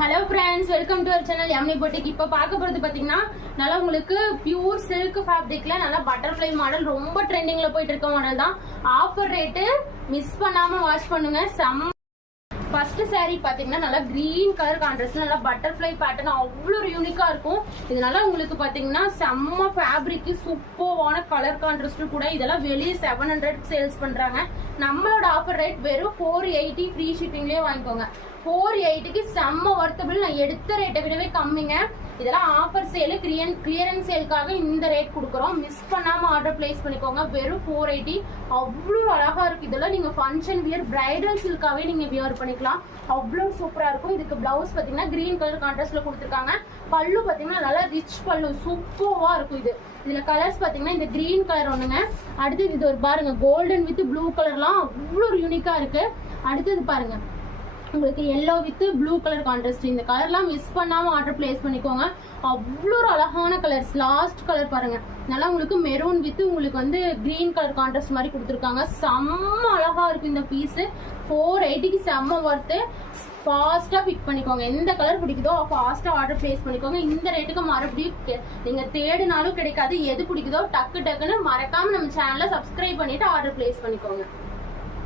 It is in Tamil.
Hello friends, welcome to our channel Emni Boutique. இப்போ பார்க்க போகிறது பார்த்தீங்கன்னா நல்லா உங்களுக்கு பியூர் சில்க் ஃபேப்ரிக்ல நல்லா பட்டர்ஃப்ளை மாடல் ரொம்ப ட்ரெண்டிங்ல போயிட்டு இருக்க மாடல் தான். ஆஃபர் ரேட்டு மிஸ் பண்ணாம வாட்ச் பண்ணுங்க. ஃபர்ஸ்ட் சாரீ பாத்தீங்கன்னா நல்லா கிரீன் கலர் கான்ட்ராஸ்ட் நல்லா பட்டர்ஃப்ளை பேட்டர்ன் அவ்வளோ யூனிக்கா இருக்கும். இதனால உங்களுக்கு பாத்தீங்கன்னா செம்ம ஃபேப்ரிக் சூப்பர்வான கலர் கான்ட்ராஸ்ட் கூட. இதெல்லாம் வெளியே 700 சேல்ஸ் பண்றாங்க. நம்மளோட ஆஃபர் ரேட் வெறும் 480 ஃப்ரீ ஷிப்பிங்லயே வாங்கிக்கோங்க. 480க்கு செம்ம வர்த்தபிள். நான் எடுத்த ரேட்டை விடவே கம்மிங்க. இதெல்லாம் ஆஃபர் சேலு கிளியரன்ஸ் சேலுக்காக இந்த ரேட் கொடுக்குறோம். மிஸ் பண்ணாம ஆர்டர் பிளேஸ் பண்ணிக்கோங்க. வெறும் 480. அவ்வளோ அழகா இருக்கு. இதெல்லாம் நீங்க ஃபங்க்ஷன் வியர் பிரைடல் சில்காவே நீங்க வியர் பண்ணிக்கலாம். அவ்வளோ சூப்பரா இருக்கும். இதுக்கு பிளவுஸ் பாத்தீங்கன்னா கிரீன் கலர் கான்ட்ராஸ்ட்ல கொடுத்துருக்காங்க. பல்லு பாத்தீங்கன்னா நல்லா ரிச் பல்லு சூப்பர்வா இருக்கும். இதுல கலர்ஸ் பாத்தீங்கன்னா இந்த கிரீன் கலர் ஒண்ணுங்க. அடுத்தது இது ஒரு பாருங்க கோல்டன் வித் ப்ளூ கலர்லாம் அவ்வளோ யூனிக்கா இருக்கு. அடுத்தது பாருங்க உங்களுக்கு yellow with blue colour contrast. இந்த கலர்லாம் மிஸ் பண்ணாம ஆர்டர் பிளேஸ் பண்ணிக்கோங்க. அவ்வளோ அழகான கலர்ஸ். லாஸ்ட் கலர் பாருங்க நல்லா உங்களுக்கு மெரூன் வித் உங்களுக்கு வந்து கிரீன் கலர் கான்ட்ராஸ்ட் மாதிரி கொடுத்துருக்காங்க. செம்ம அழகா இருக்கு இந்த பீஸ். 480க்கு செம்ம ஒர்த்து. ஃபாஸ்டா பிக் பண்ணிக்கோங்க. எந்த கலர் பிடிக்குதோ ஃபாஸ்டா ஆர்டர் பிளேஸ் பண்ணிக்கோங்க. இந்த ரேட்டுக்கு மறுபடியும் நீங்க தேடினாலும் கிடைக்காது. எது பிடிக்குதோ டக்குன்னு மறக்காம நம்ம சேனலை சப்ஸ்கிரைப் பண்ணிட்டு ஆர்டர் பிளேஸ் பண்ணிக்கோங்க.